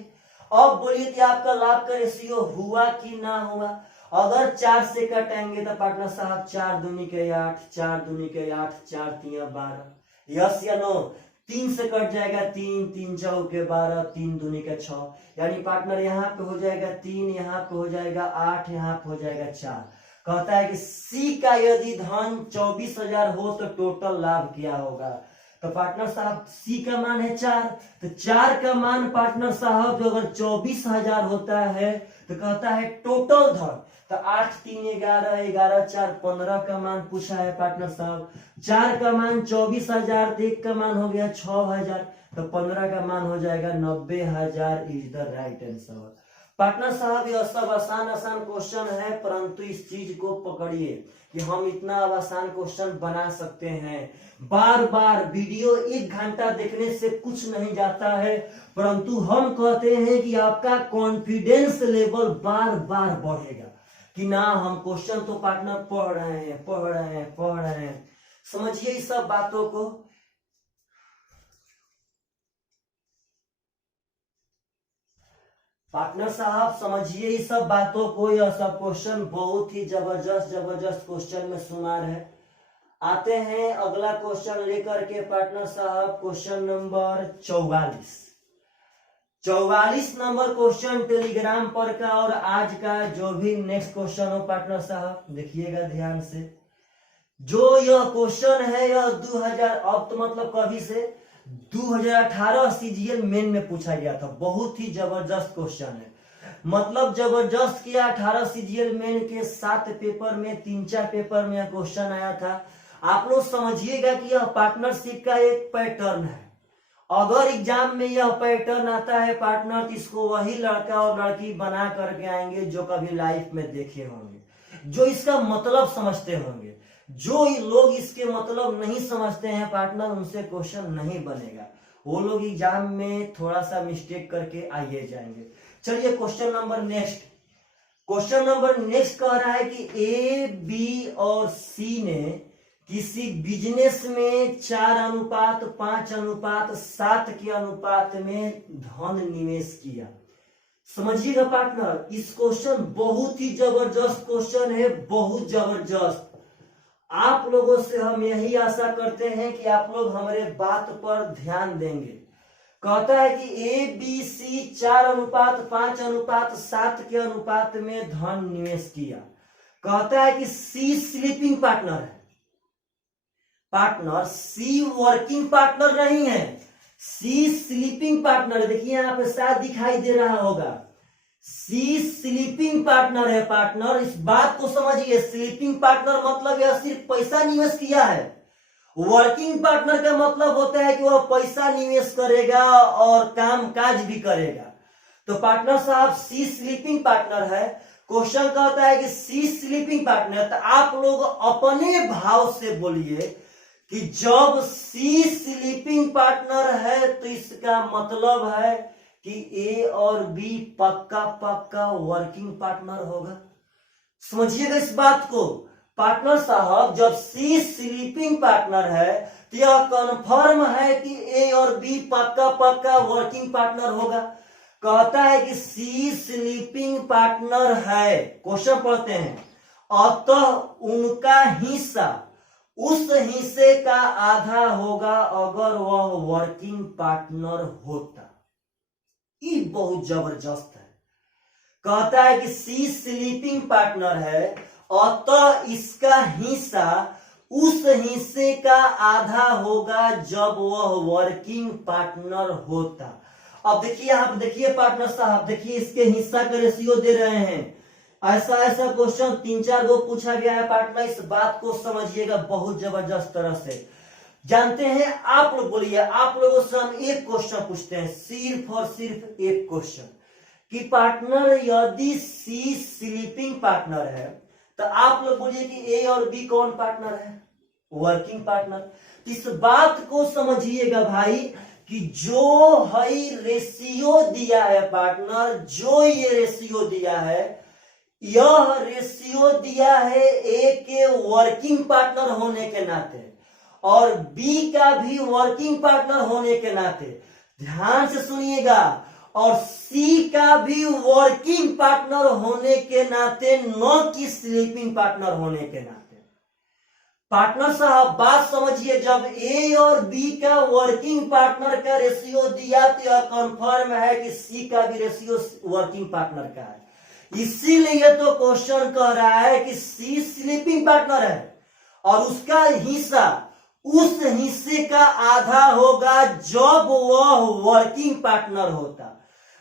अब बोलिए कि आपका लाभ का रेशियो हुआ कि ना हुआ। अगर 4 से कटेंगे तो पार्टनर साहब 4 दूनी के 8, 4 दूनी के 8, 4 तिया 12, यस या नो। 3 से कट जाएगा 3, 3 चौके 12, 3 दूनी के 6, यानी पार्टनर यहाँ पे हो जाएगा 3, यहाँ पे हो जाएगा 8, यहाँ पे हो जाएगा 4। कहता है कि सी का यदि धन 24,000 हो तो टोटल लाभ क्या होगा। तो पार्टनर साहब सी का मान है 4, तो 4 का मान पार्टनर साहब जो अगर 24,000 होता है तो कहता है टोटल धन। तो 8 3 11, 11 4 15 का मान पूछा है पार्टनर साहब। 4 का मान 24,000, 1 का मान हो गया 6,000, तो 15 का मान हो जाएगा 90,000 is the right answer. Partner साहब यह सब आसान आसान क्वेश्चन है, परंतु इस चीज को पकड़िए कि हम इतना आसान क्वेश्चन बना सकते हैं। बार बार वीडियो 1 घंटा देखने से कुछ नहीं जाता है, परंतु हम कहते हैं कि आपका कॉन्फिडेंस लेवल बार बार बढ़ेगा कि ना हम क्वेश्चन तो पार्टनर पढ़ रहे हैं। समझिए इस सब बातों को। पार्टनर साहब समझिए इस सब बातों को। यह सब क्वेश्चन बहुत ही जबरदस्त क्वेश्चन में शुमार है। आते हैं अगला क्वेश्चन लेकर के पार्टनर साहब, question number 44। 44 number question Telegram पर का और आज का जो भी नेक्स्ट क्वेश्चन हो पार्टनर साहब देखिएगा ध्यान से। जो यह क्वेश्चन है यह 2000 अब तो मतलब कभी से 2018 सीजीएल मेन में पूछा गया था। बहुत ही जबरदस्त क्वेश्चन है, मतलब जबरदस्त किया। 18 सीजीएल मेन के 7 पेपर में 3-4 पेपर में यह क्वेश्चन आया था। आप लोग समझिएगा कि यह पार्टनरशिप का एक पैटर्न है। अगर एग्जाम में यह पैटर्न आता है पार्टनर, तो इसको वही लड़का और लड़की बना करके आएंगे जो कभी लाइफ में देखे होंगे, जो इसका मतलब समझते होंगे। जो लोग इसके मतलब नहीं समझते हैं पार्टनर, उनसे क्वेश्चन नहीं बनेगा। वो लोग एग्जाम में थोड़ा सा मिस्टेक करके आइए जाएंगे। चलिए क्वेश्चन नंबर नेक्स्ट कह रहा है कि ए, बी और सी ने किसी बिजनेस में 4:5:7 के अनुपात में धन निवेश किया। समझिएगा पार्टनर, इस क्वेश्चन बहुत ही जबरदस्त क्वेश्चन है, बहुत जबरदस्त। आप लोगों से हम यही आशा करते हैं कि आप लोग हमारे बात पर ध्यान देंगे। कहता है कि ए, बी, सी 4:5:7 के अनुपात में धन निवेश किया। कहता है कि सी स्लीपिंग पार्टनर है। पार्टनर सी वर्किंग पार्टनर नहीं है, सी स्लीपिंग पार्टनर। देखिए यहाँ पे साथ दिखाई दे रहा होगा, सी स्लीपिंग पार्टनर है। पार्टनर इस बात को समझिए, स्लीपिंग पार्टनर मतलब यह सिर्फ पैसा निवेश किया है। वर्किंग पार्टनर का मतलब होता है कि वह पैसा निवेश करेगा और काम काज भी करेगा। तो पार्टनर साहब सी स्लीपिंग पार्टनर है। क्वेश्चन कहता है कि सी स्लीपिंग पार्टनर, तो आप लोग अपने भाव से बोलिए कि जब सी स्लीपिंग पार्टनर है तो इसका मतलब है कि ए और बी पक्का वर्किंग पार्टनर होगा। समझिएगा इस बात को पार्टनर साहब, जब सी स्लीपिंग पार्टनर है तो यह कन्फर्म है कि ए और बी पक्का वर्किंग पार्टनर होगा। कहता है कि सी स्लीपिंग पार्टनर है। क्वेश्चन पढ़ते हैं, अतः उनका हिस्सा उस हिस्से का आधा होगा अगर वह वर्किंग पार्टनर होता। ये बहुत जबरदस्त है। कहता है कि सी स्लीपिंग पार्टनर है, अतः इसका हिस्सा उस हिस्से का आधा होगा जब वह वर्किंग पार्टनर होता। अब देखिए यहाँ पे देखिए पार्टनर साहब, देखिए इसके हिस्सा का रेशियो दे रहे हैं। ऐसा क्वेश्चन 3-4 गो पूछा गया है पार्टनर। इस बात को समझिएगा बहुत जबरदस्त तरह से। जानते हैं आप लोग बोलिए, आप लोगों से हम एक क्वेश्चन पूछते हैं, सिर्फ और सिर्फ एक क्वेश्चन कि पार्टनर यदि सी स्लीपिंग पार्टनर है तो आप लोग बोलिए कि ए और बी कौन पार्टनर है? Working partner. इस बात को समझिएगा भाई कि जो है रेशियो दिया है पार्टनर, जो ये रेशियो दिया है, यह रेशियो दिया है ए के वर्किंग पार्टनर होने के नाते और बी का भी वर्किंग पार्टनर होने के नाते। ध्यान से सुनिएगा, और सी का भी वर्किंग पार्टनर होने के नाते, न कि स्लीपिंग पार्टनर होने के नाते। पार्टनर साहब बात समझिए, जब ए और बी का वर्किंग पार्टनर का रेशियो दिया तो यह कंफर्म है कि सी का भी रेशियो वर्किंग पार्टनर का है। इसीलिए तो क्वेश्चन कह रहा है कि सी स्लीपिंग पार्टनर है और उसका हिस्सा उस हिस्से का आधा होगा जब वह वर्किंग पार्टनर होता।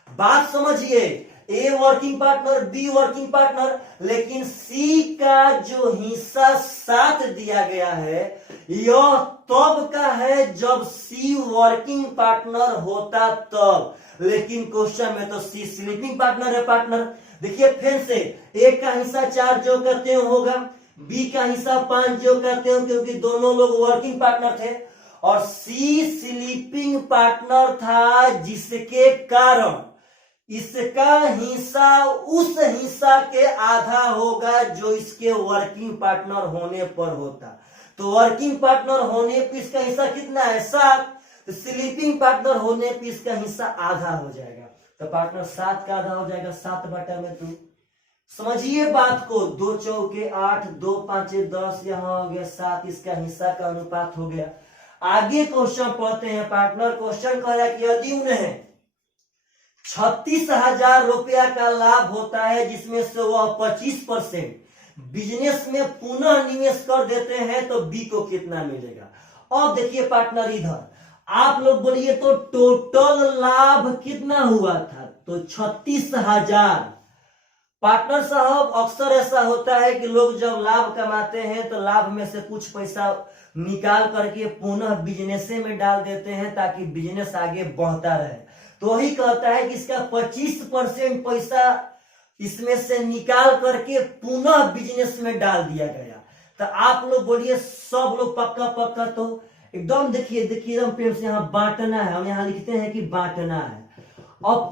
बात समझिए, a working partner, be working partner, लेकिन सी का जो हिस्सा 7 दिया गया है यह तब का है जब सी वर्किंग पार्टनर होता तब, लेकिन क्वेश्चन में तो सी स्लीपिंग पार्टनर है पार्टनर। देखिए फिर से, ए का हिस्सा 4 जो करते हो होगा, बी का हिस्सा 5 जो करते हो क्योंकि दोनों लोग वर्किंग पार्टनर थे, और सी स्लीपिंग पार्टनर था जिसके कारण इसका हिस्सा उस हिस्सा के आधा होगा जो इसके वर्किंग पार्टनर होने पर होता। तो वर्किंग पार्टनर होने पर इसका हिस्सा कितना है 7, तो स्लीपिंग पार्टनर होने पर इसका हिस्सा आधा हो जाएगा, तो पार्टनर 7 का आधा हो जाएगा 7/2। समझिए बात को, 2 चौके 8, 2 5 10, यहां हो गया 7, इसका हिस्सा का अनुपात हो गया। आगे क्वेश्चन पढ़ते हैं पार्टनर। क्वेश्चन कह रहा है कि यदि उन्हें 36,000 रुपया का लाभ होता है जिसमें से वह 25% बिजनेस में पुनः निवेश कर देते हैं तो बी को कितना मिलेगा। और देखिए पार्टनर, इधर आप लोग बोलिए तो टोटल लाभ कितना हुआ था, तो 36,000। पार्टनर साहब अक्सर ऐसा होता है कि लोग जब लाभ कमाते हैं तो लाभ में से कुछ पैसा निकाल करके पुनः बिजनेस में डाल देते हैं ताकि बिजनेस आगे बढ़ता रहे। तो वही कहता है कि इसका 25% पैसा इसमें से निकाल करके पुनः बिजनेस में डाल दिया गया। तो आप लोग बोलिए, सब लोग पक्का पक्का, तो एकदम देखिए एकदम प्रेम से यहाँ बांटना है, हम यहाँ लिखते हैं कि बांटना है। और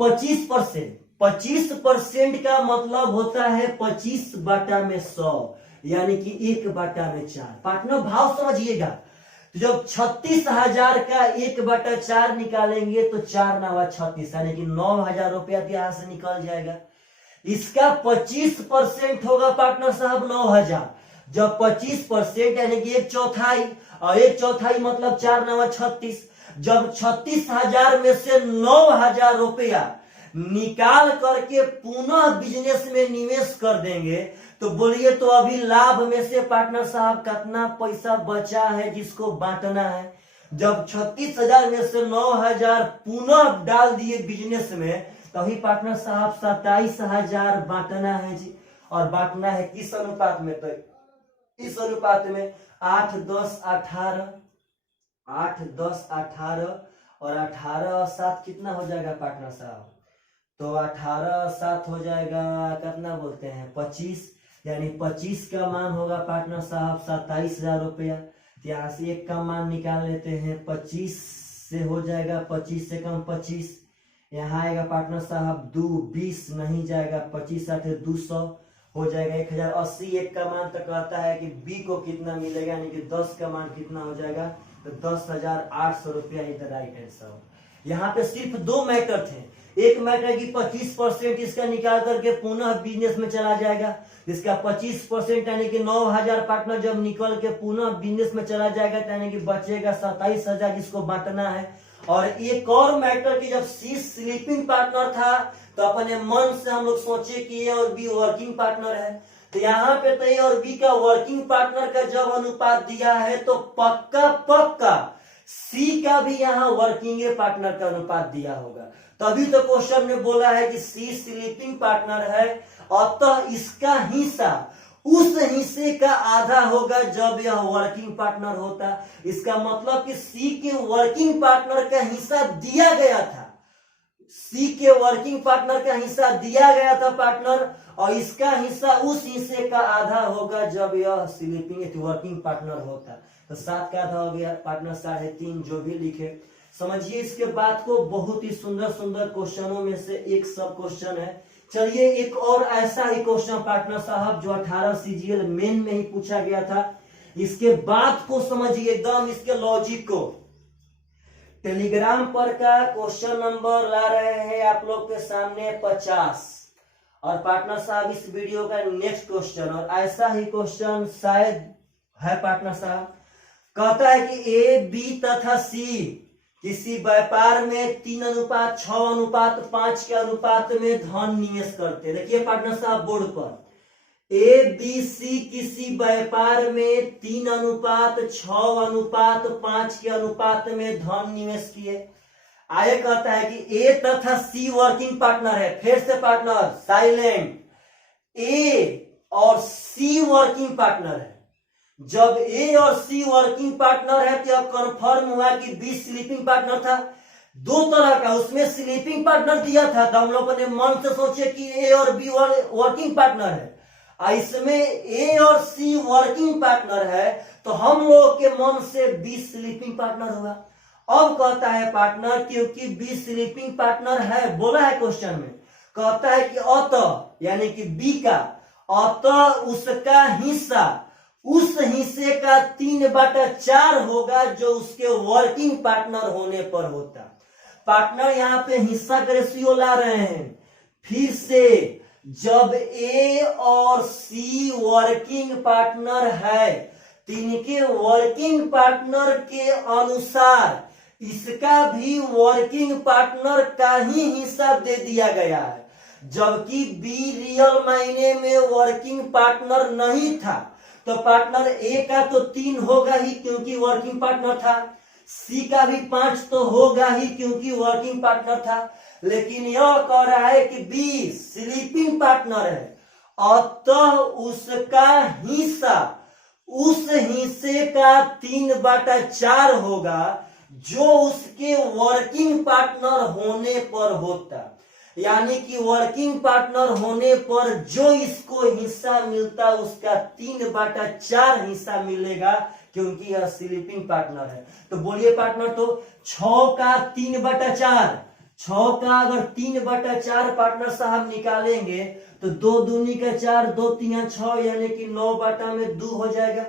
25% का मतलब होता है 25/100, यानी कि 1/4। पार्टनर भाव समझिएगा, तो जब 36,000 का 1/4 निकालेंगे तो 4 9 36, यानी कि 9,000 रुपया यहाँ से निकल जाएगा। इसका 25% होगा पार्टनर साहब 9,000। जब 25% यानी कि 1/4, और 1/4 मतलब 4 9 36, जब 36,000 में से 9,000 रुपया निकाल करके पुनः बिजनेस में निवेश कर देंगे तो बोलिए तो अभी लाभ में से पार्टनर साहब कितना पैसा बचा है जिसको बांटना है। जब 36,000 में से 9,000 पुनः डाल दिए बिजनेस में तभी पार्टनर साहब 27,000 बांटना है जी। और बांटना है किस अनुपात में, तो इस अनुपात में 8 10 18, 8 10 18 और 18 और 7 कितना हो जाएगा पार्टनर साहब, तो 18 और 7 हो जाएगा कितना बोलते हैं 25, यानी 25 का मान होगा पार्टनर साहब 27,000 रुपया। यहाँ से 1 का मान निकाल लेते हैं, 25 से हो जाएगा 25 से कम 25, यहाँ आएगा पार्टनर साहब 2 20 नहीं जाएगा, 25 8 200 हो जाएगा 1080। 1 का मान तो कहता है कि बी को कितना मिलेगा, यानी कि 10 का मान कितना हो जाएगा, तो 10,800 रुपया इधर राइट आंसर। यहाँ पे सिर्फ 2 मैटर थे, एक मैटर की 25% इसका निकाल करके पुनः बिजनेस में चला जाएगा, इसका 25% यानी कि 9,000 पार्टनर जब निकल के पुनः बिजनेस में चला जाएगा यानी कि बचेगा 27,000 जिसको बांटना है। और एक और मैटर की जब सी स्लीपिंग पार्टनर था तो अपने मन से हम लोग सोचे कि ए और बी वर्किंग पार्टनर है, तो यहाँ पे तो ए और बी का वर्किंग पार्टनर का जब अनुपात दिया है तो पक्का पक्का सी का भी यहाँ वर्किंग पार्टनर का अनुपात दिया होगा, तभी तो क्वेश्चन में बोला है कि सी स्लीपिंग पार्टनर है, अतः इसका हिस्सा उस हिस्से का आधा होगा जब यह वर्किंग पार्टनर होता। इसका मतलब कि सी के वर्किंग पार्टनर का हिस्सा दिया गया था, सी के वर्किंग पार्टनर का हिस्सा दिया गया था पार्टनर, और इसका हिस्सा उस हिस्से का आधा होगा जब यह स्लीपिंग वर्किंग पार्टनर होता। तो 7 का आधा हो गया पार्टनर 3.5, जो भी लिखे समझिए। इसके बाद को बहुत ही सुंदर सुंदर क्वेश्चनों में से एक सब क्वेश्चन है। चलिए एक और ऐसा ही क्वेश्चन पार्टनर साहब जो 18 सीजीएल मेन में ही पूछा गया था, इसके बाद को समझिए एकदम इसके लॉजिक को। टेलीग्राम पर का क्वेश्चन नंबर ला रहे हैं आप लोग के सामने 50, और पार्टनर साहब इस वीडियो का नेक्स्ट क्वेश्चन और ऐसा ही क्वेश्चन शायद है पार्टनर साहब। कहता है कि ए बी तथा सी किसी व्यापार में 3:6:5 के अनुपात में धन निवेश करते। देखिए पार्टनर साहब बोर्ड पर, ए बी सी किसी व्यापार में 3:6:5 के अनुपात में धन निवेश किए। आगे कहता है कि ए तथा सी वर्किंग पार्टनर है। फिर से पार्टनर साइलेंट, ए और सी वर्किंग पार्टनर है। जब ए और सी वर्किंग पार्टनर है तो अब कंफर्म हुआ कि बी स्लीपिंग पार्टनर था। दो तरह का उसमें स्लीपिंग पार्टनर दिया था, तो हम लोग अपने मन से सोचे कि ए और बी वर्किंग पार्टनर है। इसमें ए और सी वर्किंग पार्टनर है तो हम लोग के मन से बी स्लीपिंग पार्टनर हुआ। अब कहता है पार्टनर क्योंकि बी स्लीपिंग पार्टनर है, बोला है क्वेश्चन में, कहता है कि अतः यानी कि बी का अतः उसका हिस्सा उस हिस्से का 3/4 होगा जो उसके वर्किंग पार्टनर होने पर होता। पार्टनर यहाँ पे हिस्सा का रेशियो ला रहे हैं। फिर से जब ए और सी वर्किंग पार्टनर है तो इनके वर्किंग पार्टनर के अनुसार इसका भी वर्किंग पार्टनर का ही हिस्सा दे दिया गया है। जबकि बी रियल मायने में वर्किंग पार्टनर नहीं था तो पार्टनर ए का तो 3 होगा ही क्योंकि वर्किंग पार्टनर था, सी का भी 5 तो होगा ही क्योंकि वर्किंग पार्टनर था। लेकिन यह कह रहा है कि बी स्लीपिंग पार्टनर है, अतः उसका हिस्सा उस हिस्से का 3/4 होगा जो उसके वर्किंग पार्टनर होने पर होता। यानी कि वर्किंग पार्टनर होने पर जो इसको हिस्सा मिलता उसका 3/4 हिस्सा मिलेगा क्योंकि यह स्लीपिंग पार्टनर है। तो बोलिए पार्टनर, तो 6 का 3/4, 6 का अगर 3/4 पार्टनर साहब निकालेंगे तो 2 दूनी का 4, 2 3 6 यानी कि 9/2 हो जाएगा।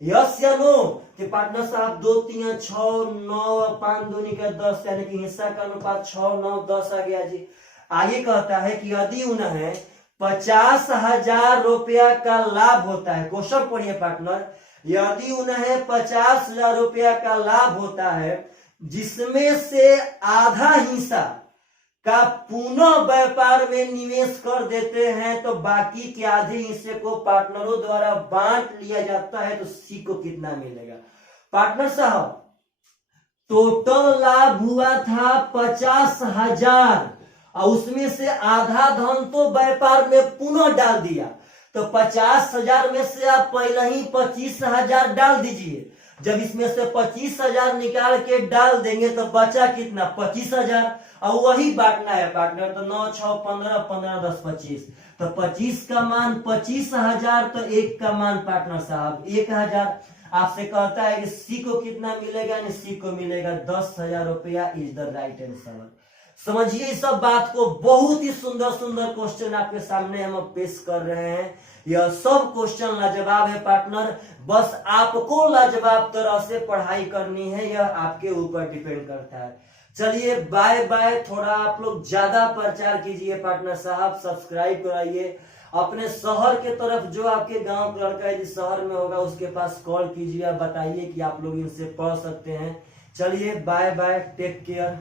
यस या नो? कि पार्टनर साहब 2 3 6 9 5 दूनी का 10 यानी कि हिस्सा का अनुपात 6 9 10 आ गया जी। आगे कहता है कि यदि उन्हें 50,000 रुपया का लाभ होता है, क्वेश्चन पढ़िए पार्टनर, यदि उन्हें 50,000 रुपया का लाभ होता है जिसमें से आधा हिस्सा का पुनः व्यापार में निवेश कर देते हैं तो बाकी के आधे हिस्से को पार्टनरों द्वारा बांट लिया जाता है तो सी को कितना मिलेगा? पार्टनर साहब टोटल लाभ हुआ था 50,000 और उसमें से आधा धन तो व्यापार में पुनः डाल दिया, तो 50,000 में से आप पहले ही 25,000 डाल दीजिए। जब इसमें से 25,000 निकाल के डाल देंगे तो बचा कितना? 25,000 और वही बांटना है पार्टनर। तो 9 6 15 15 10 25, तो 25 का मान 25,000 तो 1 का मान पार्टनर साहब 1,000। आपसे कहता है कि सी को कितना मिलेगा? सी को मिलेगा 10,000 रुपया इज द राइट आंसर। समझिए इस सब बात को, बहुत ही सुंदर सुंदर क्वेश्चन आपके सामने हम पेश कर रहे हैं। यह सब क्वेश्चन लाजवाब है पार्टनर, बस आपको लाजवाब तरह से पढ़ाई करनी है, यह आपके ऊपर डिपेंड करता है। चलिए बाय बाय। थोड़ा आप लोग ज्यादा प्रचार कीजिए पार्टनर साहब, सब्सक्राइब कराइए। अपने शहर के तरफ जो आपके गांव का लड़का है जिस शहर में होगा उसके पास कॉल कीजिए, बताइए कि आप लोग इनसे पढ़ सकते हैं। चलिए बाय बाय, टेक केयर।